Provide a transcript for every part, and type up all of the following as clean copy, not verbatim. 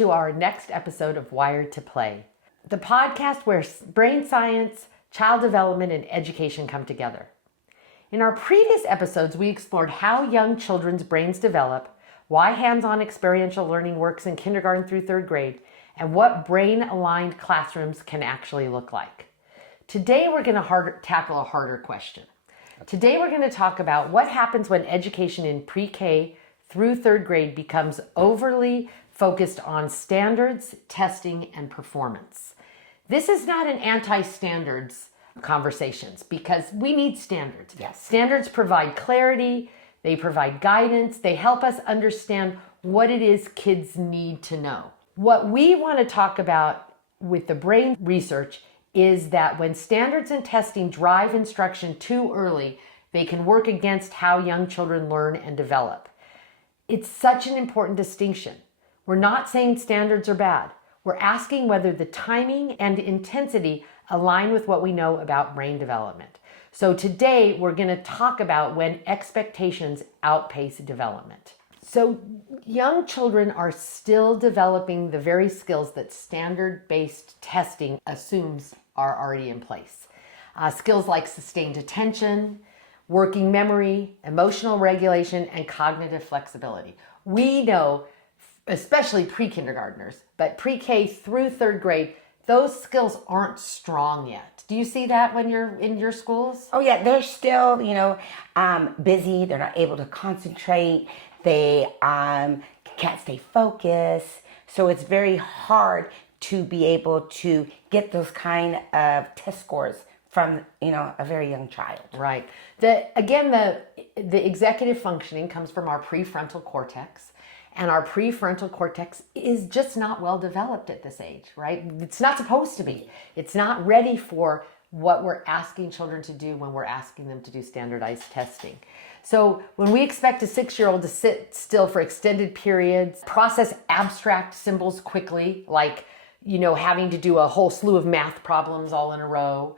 to our next episode of Wired to Play, the podcast where brain science, child development, and education come together. In our previous episodes, we explored how young children's brains develop, why hands-on experiential learning works in kindergarten through third grade, and what brain-aligned classrooms can actually look like. Today, we're going to tackle a harder question. Today, we're going to talk about what happens when education in pre-K through third grade becomes overly focused on standards, testing, and performance. This is not an anti-standards conversations because we need standards. Yes. Standards provide clarity, they provide guidance, they help us understand what it is kids need to know. What we want to talk about with the brain research is that when standards and testing drive instruction too early, they can work against how young children learn and develop. It's such an important distinction. We're not saying standards are bad. We're asking whether the timing and intensity align with what we know about brain development. So today we're going to talk about when expectations outpace development. So young children are still developing the very skills that standard-based testing assumes are already in place. Skills like sustained attention, working memory, emotional regulation, and cognitive flexibility. We know, especially pre-kindergartners, but pre-K through third grade, those skills aren't strong yet. Do you see that when you're in your schools? Oh yeah, they're still, busy. They're not able to concentrate. They can't stay focused. So it's very hard to be able to get those kind of test scores from, a very young child. Right. The executive functioning comes from our prefrontal cortex. And our prefrontal cortex is just not well developed at this age, right? It's not supposed to be. It's not ready for what we're asking children to do when we're asking them to do standardized testing. So when we expect a 6-year-old to sit still for extended periods, process abstract symbols quickly, like, having to do a whole slew of math problems all in a row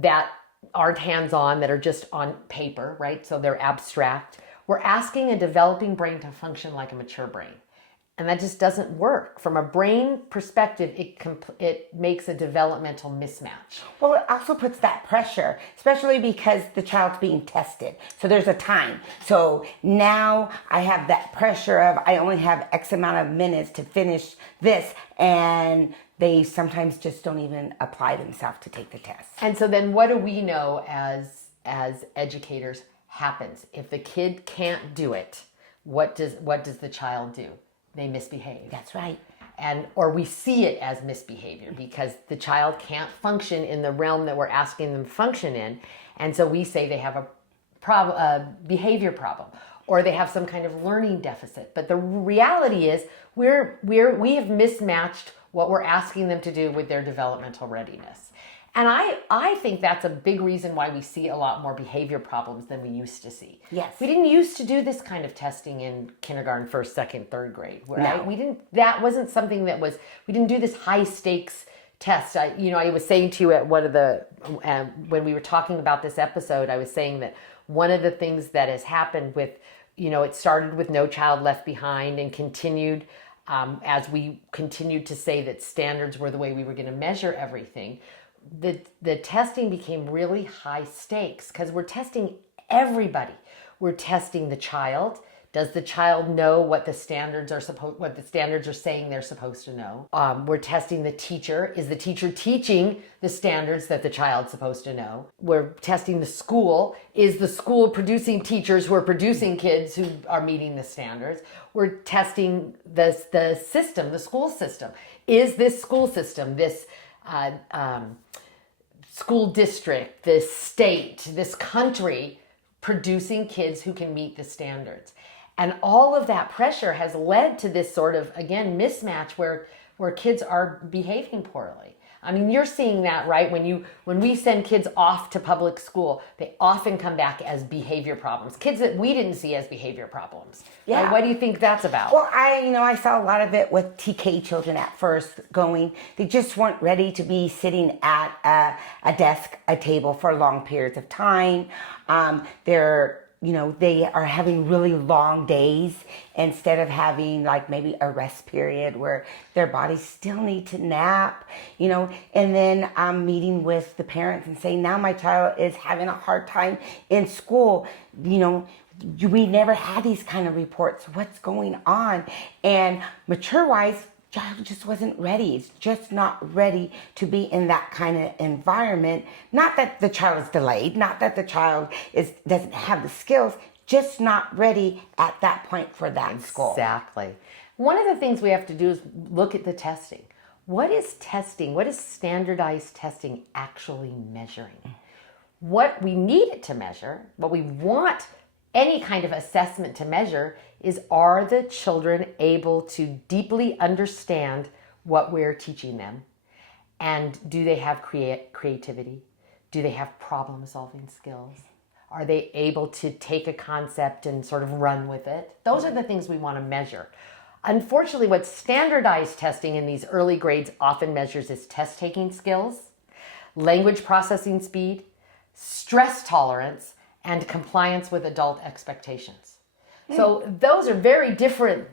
that aren't hands-on, that are just on paper, right? So they're abstract. We're asking a developing brain to function like a mature brain. And that just doesn't work. From a brain perspective, it makes a developmental mismatch. Well, it also puts that pressure, especially because the child's being tested. So there's a time. So now I have that pressure of I only have X amount of minutes to finish this, and they sometimes just don't even apply themselves to take the test. And so then what do we know as educators happens? If the kid can't do it, what does the child do? They misbehave. That's right. Or we see it as misbehavior because the child can't function in the realm that we're asking them to function in. And so we say they have a behavior problem, or they have some kind of learning deficit. But the reality is we have mismatched what we're asking them to do with their developmental readiness. And I think that's a big reason why we see a lot more behavior problems than we used to see. Yes. We didn't used to do this kind of testing in kindergarten, first, second, third grade, right? No. That wasn't something we didn't do this high stakes test. I was saying to you at one of the, when we were talking about this episode, I was saying that one of the things that has happened with, it started with No Child Left Behind and continued as we continued to say that standards were the way we were going to measure everything. The testing became really high stakes because we're testing everybody. We're testing the child. Does the child know what the standards are saying they're supposed to know? We're testing the teacher. Is the teacher teaching the standards that the child's supposed to know? We're testing the school. Is the school producing teachers who are producing kids who are meeting the standards? We're testing the system, the school system. Is this school system, this school district, this state, this country producing kids who can meet the standards? And all of that pressure has led to this sort of, again, mismatch where kids are behaving poorly. I mean, you're seeing that, right? When we send kids off to public school, they often come back as behavior problems. Kids that we didn't see as behavior problems. Yeah. Right? What do you think that's about? Well, I saw a lot of it with TK children at first going. They just weren't ready to be sitting at a desk, a table for long periods of time. They're they are having really long days instead of having like maybe a rest period where their bodies still need to nap, and then I'm meeting with the parents and saying, now my child is having a hard time in school, we never had these kind of reports. What's going on? And mature wise, child just wasn't ready. It's just not ready to be in that kind of environment. Not that the child is delayed, not that the child doesn't have the skills, just not ready at that point for that school. Exactly. One of the things we have to do is look at the testing. What is testing? What is standardized testing actually measuring? What we need it to measure, what we want any kind of assessment to measure, is, are the children able to deeply understand what we're teaching them? And do they have creativity? Do they have problem solving skills? Are they able to take a concept and sort of run with it? Those are the things we want to measure. Unfortunately, what standardized testing in these early grades often measures is test taking skills, language processing speed, stress tolerance, and compliance with adult expectations. So those are very different.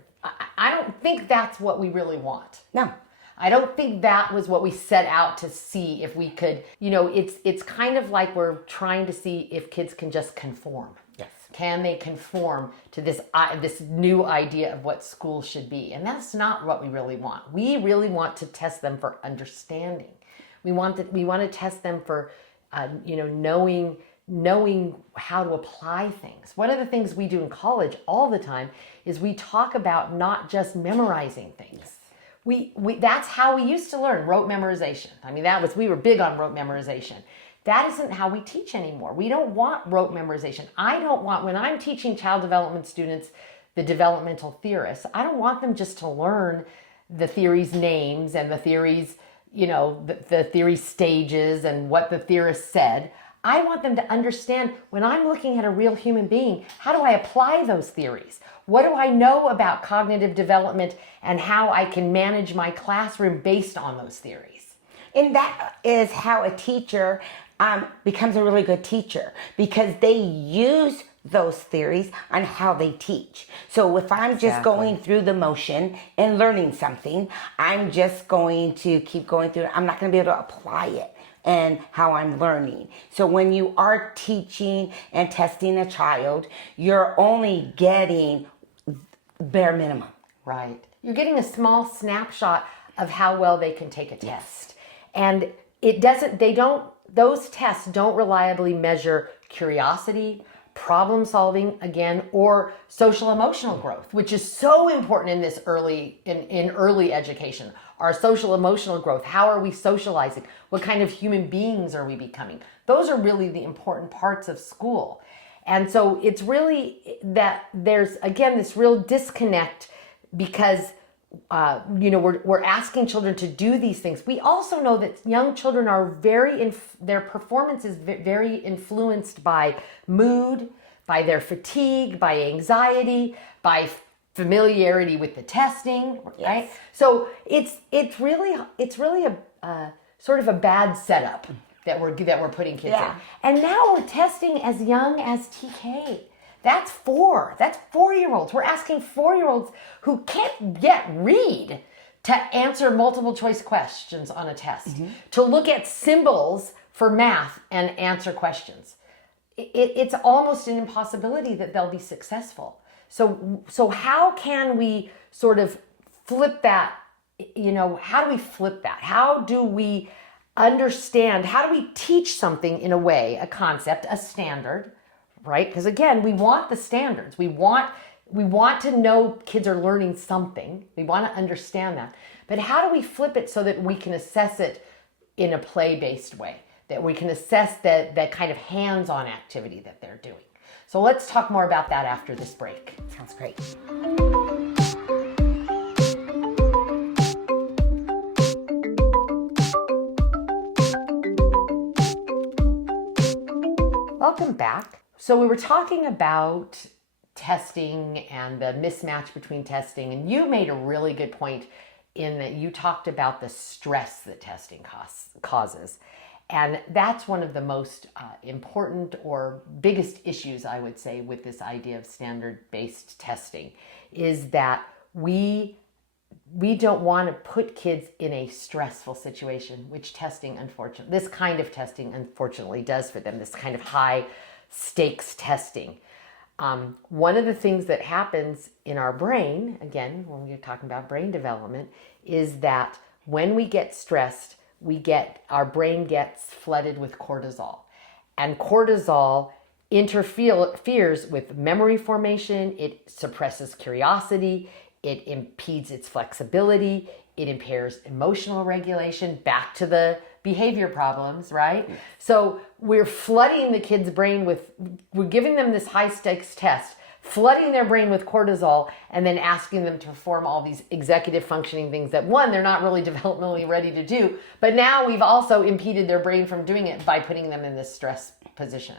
I don't think that's what we really want. No. I don't think that was what we set out to see if we could, it's kind of like we're trying to see if kids can just conform. Yes. Can they conform to this new idea of what school should be? And that's not what we really want. We really want to test them for understanding. We want to test them for, knowing how to apply things. One of the things we do in college all the time is we talk about not just memorizing things. We that's how we used to learn, rote memorization. I mean, we were big on rote memorization. That isn't how we teach anymore. We don't want rote memorization. When I'm teaching child development students, the developmental theorists, I don't want them just to learn the theories' names and the theories, the theory stages and what the theorist said. I want them to understand, when I'm looking at a real human being, how do I apply those theories? What do I know about cognitive development and how I can manage my classroom based on those theories? And that is how a teacher becomes a really good teacher, because they use those theories on how they teach. So if I'm just going through the motion and learning something, I'm just going to keep going through it. I'm not going to be able to apply it and how I'm learning. So when you are teaching and testing a child, you're only getting bare minimum. Right. You're getting a small snapshot of how well they can take a test. And those tests don't reliably measure curiosity, problem solving, again, or social emotional growth, which is so important in this early education. Our social emotional growth. How are we socializing? What kind of human beings are we becoming? Those are really the important parts of school. And so it's really that there's, again, this real disconnect, because we're asking children to do these things. We also know that young children are their performance is very influenced by mood, by their fatigue, by anxiety, by familiarity with the testing, right? Yes. So it's really a sort of a bad setup that we're putting kids in. And now we're testing as young as TK. That's 4-year-olds. We're asking 4-year-olds who can't yet read to answer multiple choice questions on a test, to look at symbols for math and answer questions. It's almost an impossibility that they'll be successful. So how can we sort of flip that? How do we flip that? How do we understand? How do we teach something in a way, a concept, a standard, right? Because again, we want the standards. We want to know kids are learning something. We want to understand that. But how do we flip it so that we can assess it in a play-based way? That we can assess that kind of hands-on activity that they're doing. So let's talk more about that after this break. Sounds great. Welcome back. So we were talking about testing and the mismatch between testing, and you made a really good point in that you talked about the stress that testing causes. And that's one of the most important or biggest issues, I would say, with this idea of standard-based testing, is that we don't want to put kids in a stressful situation, which this kind of testing unfortunately does for them, this kind of high stakes testing. One of the things that happens in our brain, again, when we're talking about brain development, is that when we get stressed, our brain gets flooded with cortisol. And cortisol interferes with memory formation, it suppresses curiosity, it impedes its flexibility, it impairs emotional regulation, back to the behavior problems, right? So we're flooding the kid's brain we're giving them this high stakes test, flooding their brain with cortisol, and then asking them to perform all these executive functioning things that, one, they're not really developmentally ready to do, but now we've also impeded their brain from doing it by putting them in this stress position.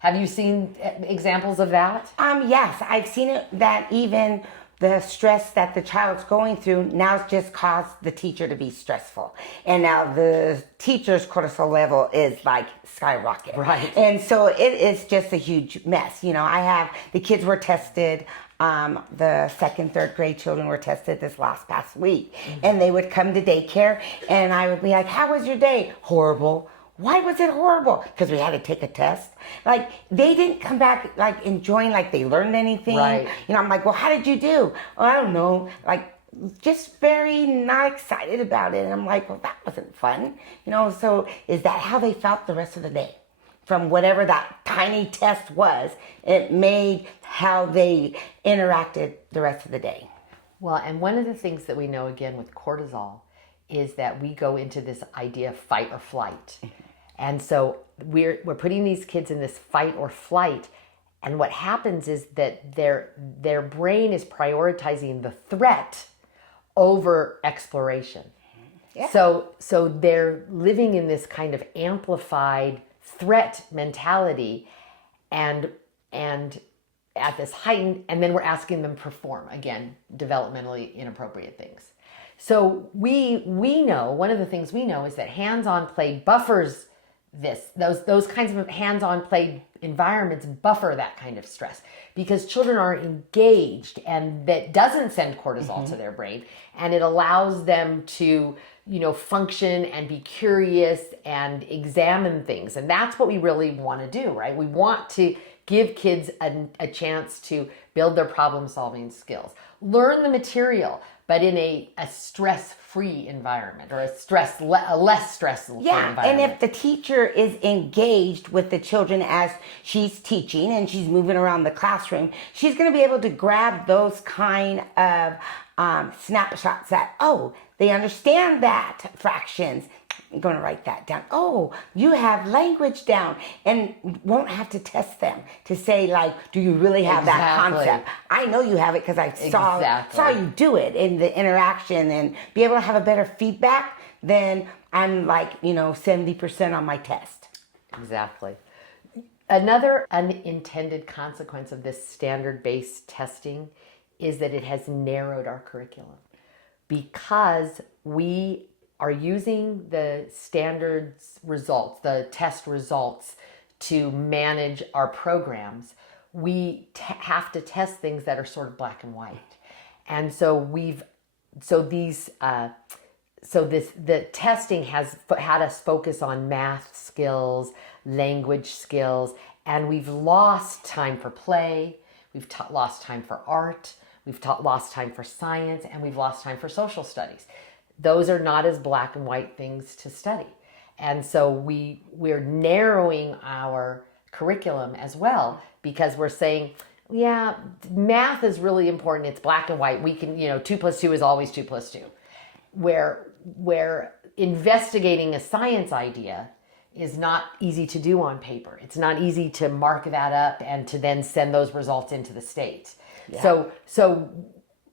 Have you seen examples of that? Yes, I've seen it, that even the stress that the child's going through now just caused the teacher to be stressful. And now the teacher's cortisol level is like skyrocket. Right. And so it is just a huge mess. The kids were tested. The second, third grade children were tested this past week. Mm-hmm. And they would come to daycare and I would be like, how was your day? Horrible. Why was it horrible? Because we had to take a test. Like, they didn't come back, like, enjoying, like, they learned anything. Right. I'm like, well, how did you do? Oh, I don't know. Like, just very not excited about it. And I'm like, well, that wasn't fun. So is that how they felt the rest of the day? From whatever that tiny test was, it made how they interacted the rest of the day. Well, and one of the things that we know, again, with cortisol is that we go into this idea of fight or flight. And so we're putting these kids in this fight or flight, and what happens is that their brain is prioritizing the threat over exploration. Yeah. So they're living in this kind of amplified threat mentality, and at this heightened, and then we're asking them to perform, again, developmentally inappropriate things. So we know, one of the things we know is that hands-on play buffers those kinds of hands-on play environments buffer that kind of stress because children are engaged, and that doesn't send cortisol to their brain, and it allows them to function and be curious and examine things. And that's what we really want to do, right? We want to give kids a chance to build their problem-solving skills, learn the material, but in a stress-free environment, or a less stressful environment. And if the teacher is engaged with the children as she's teaching and she's moving around the classroom, she's going to be able to grab those kind of snapshots that, oh, they understand that fractions. I'm going to write that down. Oh, you have language down, and won't have to test them to say, like, do you really have that concept? I know you have it because I saw you do it in the interaction, and be able to have a better feedback than I'm like, 70% on my test. Exactly. Another unintended consequence of this standard-based testing is that it has narrowed our curriculum, because we are using the standards results, the test results, to manage our programs. We have to test things that are sort of black and white. And so the testing has had us focus on math skills, language skills, and we've lost time for play, we've lost time for art, we've lost time for science, and we've lost time for social studies. Those are not as black and white things to study. And so we're narrowing our curriculum as well, because we're saying, yeah, math is really important. It's black and white. We can, 2 + 2 is always 2 + 2. Where investigating a science idea is not easy to do on paper. It's not easy to mark that up and to then send those results into the state. Yeah. So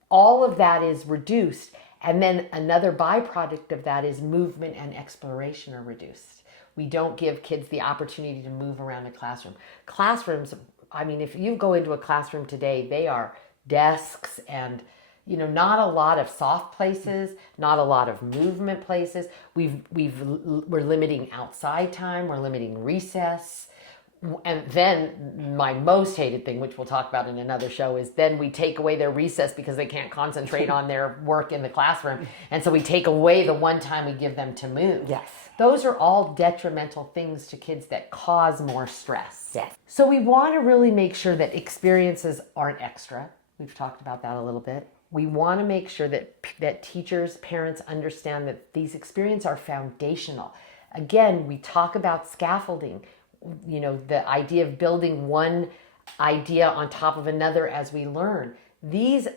all of that is reduced. And then another byproduct of that is movement and exploration are reduced. We don't give kids the opportunity to move around a classroom. Classrooms, if you go into a classroom today, they are desks and, not a lot of soft places, not a lot of movement places. We're limiting outside time, we're limiting recess. And then my most hated thing, which we'll talk about in another show, is then we take away their recess because they can't concentrate on their work in the classroom. And so we take away the one time we give them to move. Yes. Those are all detrimental things to kids that cause more stress. Yes. So we want to really make sure that experiences aren't extra. We've talked about that a little bit. We want to make sure that teachers, parents understand that these experiences are foundational. Again, we talk about scaffolding. The idea of building one idea on top of another as we learn. These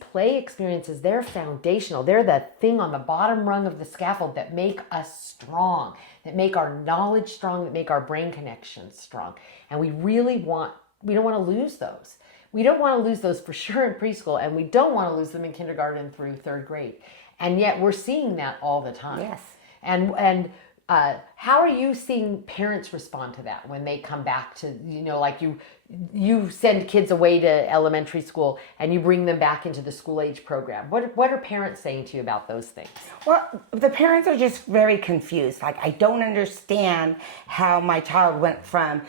play experiences, they're foundational. They're the thing on the bottom rung of the scaffold that make us strong, that make our knowledge strong, that make our brain connections strong. And we don't want to lose those. We don't want to lose those for sure in preschool, and we don't want to lose them in kindergarten through third grade. And yet we're seeing that all the time. Yes. And how are you seeing parents respond to that when they come back to, like you send kids away to elementary school and you bring them back into the school age program? What are parents saying to you about those things? Well, the parents are just very confused. Like, I don't understand how my child went from,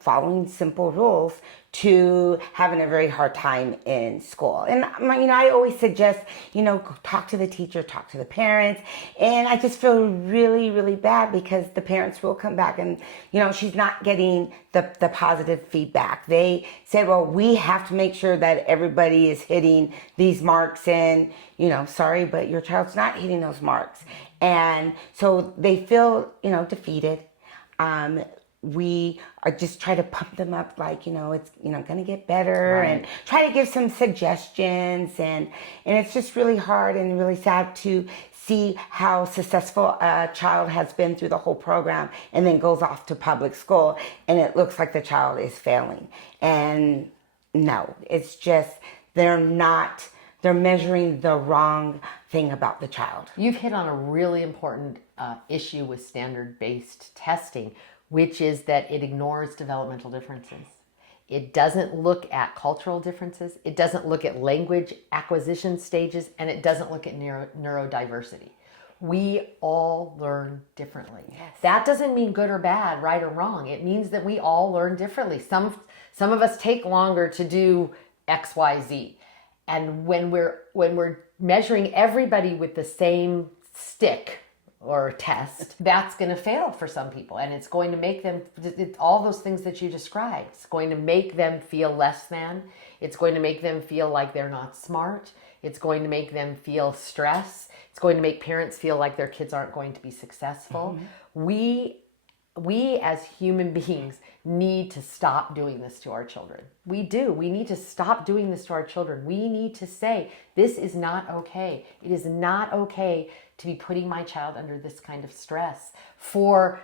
following simple rules to having a very hard time in school. And, I always suggest, talk to the teacher, talk to the parents. And I just feel really, really bad because the parents will come back and, she's not getting the positive feedback. They said, well, we have to make sure that everybody is hitting these marks and, sorry, but your child's not hitting those marks. And so they feel, defeated. We are just try to pump them up like, it's, going to get better, right, and try to give some suggestions. And it's just really hard and really sad to see how successful a child has been through the whole program and then goes off to public school and it looks like the child is failing. And no, it's just, they're measuring the wrong thing about the child. You've hit on a really important issue with standard-based testing, which is that it ignores developmental differences. It doesn't look at cultural differences. It doesn't look at language acquisition stages, and it doesn't look at neurodiversity. We all learn differently. Yes. That doesn't mean good or bad, right or wrong. It means that we all learn differently. Some of us take longer to do X, Y, Z. And when we're measuring everybody with the same stick or test, that's going to fail for some people. And it's going to make them, all those things that you described, it's going to make them feel less than. It's going to make them feel like they're not smart. It's going to make them feel stress. It's going to make parents feel like their kids aren't going to be successful. Mm-hmm. We as human beings need to stop doing this to our children. We do. We need to stop doing this to our children. We need to say, this is not okay. It is not okay to be putting my child under this kind of stress for,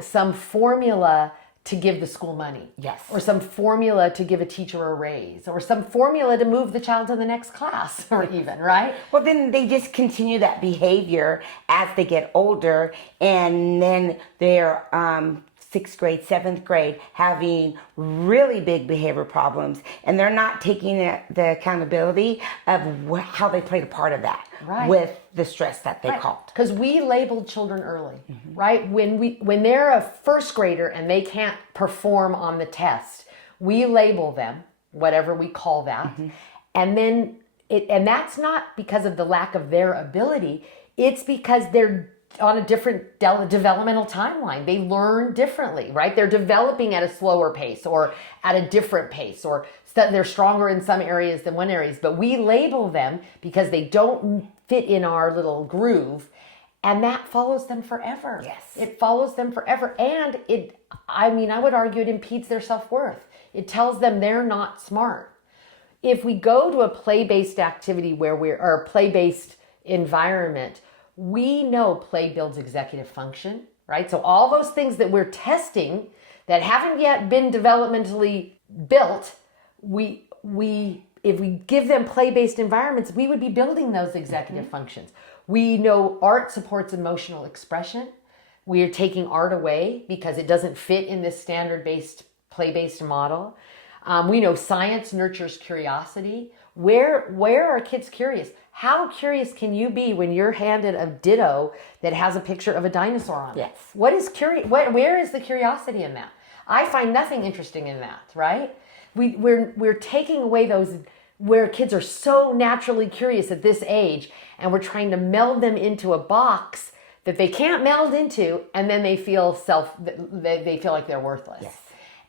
some formula to give the school money. Yes. Or some formula to give a teacher a raise, or some formula to move the child to the next class, or even, right? Well, then they just continue that behavior as they get older, and then they're 6th grade, 7th grade, having really big behavior problems, and they're not taking the accountability of how they played a part of that, right, with the stress that they caused. Because we labeled children early, right? When they're a first grader and they can't perform on the test, we label them, whatever we call that, and then and that's not because of the lack of their ability. It's because they're on a different developmental timeline. They learn differently, right? They're developing at a slower pace or at a different pace, or they're stronger in some areas than one areas, but we label them because they don't fit in our little groove, and that follows them forever. Yes. It follows them forever, and I would argue it impedes their self-worth. It tells them they're not smart. If we go to a play-based activity or a play-based environment, we know play builds executive function, right? So all those things that we're testing that haven't yet been developmentally built, if we give them play-based environments, we would be building those executive functions. We know art supports emotional expression. We are taking art away because it doesn't fit in this standard-based, play-based model. We know science nurtures curiosity. Where are kids curious? How curious can you be when you're handed a ditto that has a picture of a dinosaur on it? Yes. What is where is the curiosity in that? I find nothing interesting in that, right? We're taking away those where kids are so naturally curious at this age, and we're trying to meld them into a box that they can't meld into, and then they feel they feel like they're worthless. Yes.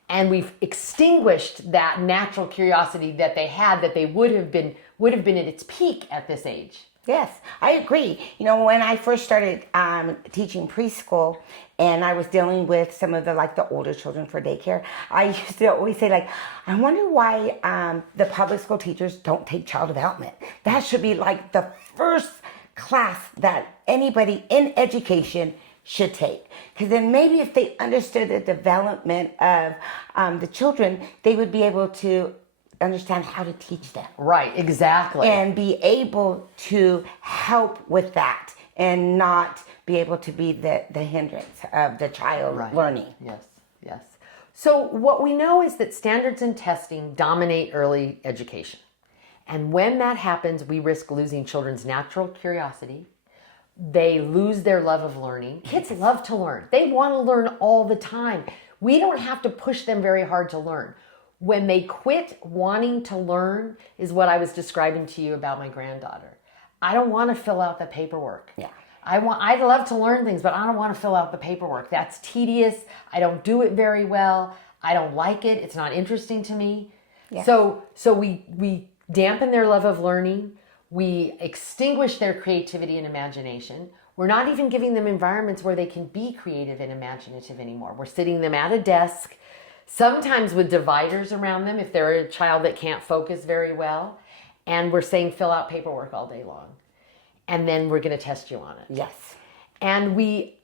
And we've extinguished that natural curiosity that they had, that they would have been at its peak at this age. Yes, I agree. You know, when I first started teaching preschool, and I was dealing with some of the older children for daycare, I used to always say, like, I wonder why the public school teachers don't take child development. That should be like the first class that anybody in education should take. Because then maybe if they understood the development of the children, they would be able to understand how to teach them. Right, exactly. And be able to help with that and not be able to be the hindrance of the child learning. Yes, yes. So what we know is that standards and testing dominate early education. And when that happens, we risk losing children's natural curiosity. They lose their love of learning. Kids love to learn. They want to learn all the time. We don't have to push them very hard to learn. When they quit wanting to learn is what I was describing to you about my granddaughter. I don't want to fill out the paperwork. Yeah. I'd love to learn things, but I don't want to fill out the paperwork. That's tedious. I don't do it very well. I don't like it. It's not interesting to me. Yeah. So we dampen their love of learning. We extinguish their creativity and imagination. We're not even giving them environments where they can be creative and imaginative anymore. We're sitting them at a desk, sometimes with dividers around them if they're a child that can't focus very well. And we're saying fill out paperwork all day long. And then we're going to test you on it. Yes. And we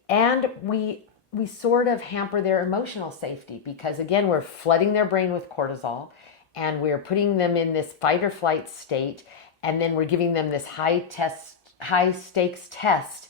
sort of hamper their emotional safety because, again, we're flooding their brain with cortisol and we're putting them in this fight or flight state. And then we're giving them this high stakes test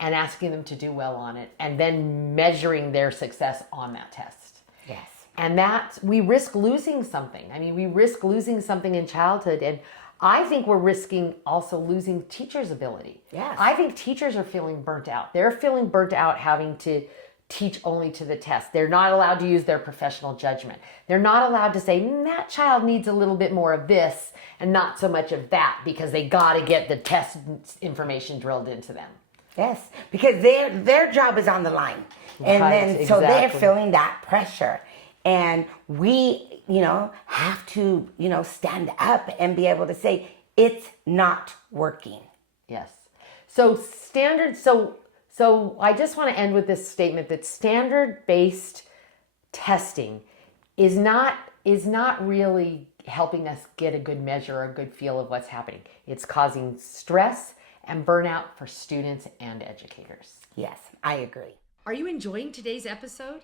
and asking them to do well on it and then measuring their success on that test. Yes. And that we risk losing something. I mean, we risk losing something in childhood. And I think we're risking also losing teachers' ability. Yes. I think teachers are feeling burnt out. They're feeling burnt out having to teach only to the test. They're not allowed to use their professional judgment. They're not allowed to say, that child needs a little bit more of this and not so much of that because they got to get the test information drilled into them. Yes, because their job is on the line. And then so they're feeling that pressure. And we, have to, stand up and be able to say, it's not working. Yes. So So I just want to end with this statement that standard-based testing is not really helping us get a good measure or a good feel of what's happening. It's causing stress and burnout for students and educators. Yes, I agree. Are you enjoying today's episode?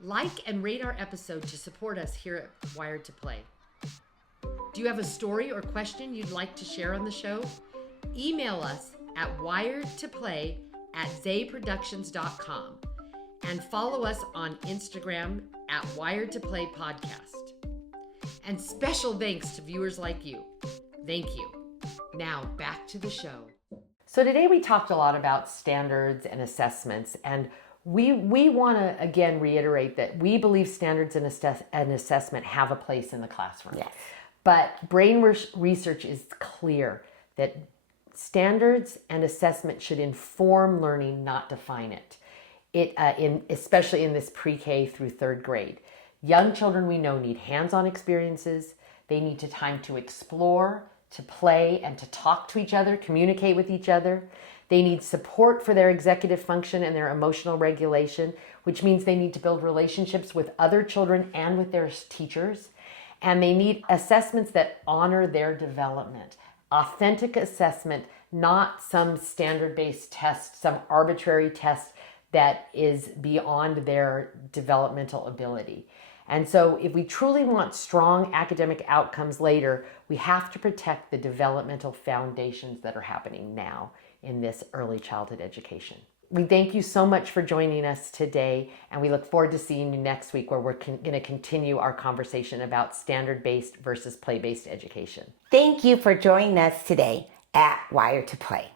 Like and rate our episode to support us here at Wired to Play. Do you have a story or question you'd like to share on the show? Email us at wiredtoplay@zayproductions.com and follow us on Instagram at Wired to Play Podcast. And special thanks to viewers like you. Thank you. Now back to the show. So today we talked a lot about standards and assessments, and we want to again reiterate that we believe standards and assessment have a place in the classroom. Yes. But brain research is clear that standards and assessment should inform learning, not define it. Especially in this pre-K through third grade. Young children we know need hands-on experiences. They need time to explore, to play, and to talk to each other, communicate with each other. They need support for their executive function and their emotional regulation, which means they need to build relationships with other children and with their teachers. And they need assessments that honor their development. Authentic assessment, not some standard-based test, some arbitrary test that is beyond their developmental ability. And so if we truly want strong academic outcomes later, we have to protect the developmental foundations that are happening now in this early childhood education. We thank you so much for joining us today, and we look forward to seeing you next week where we're going to continue our conversation about standard-based versus play-based education. Thank you for joining us today at Wired to Play.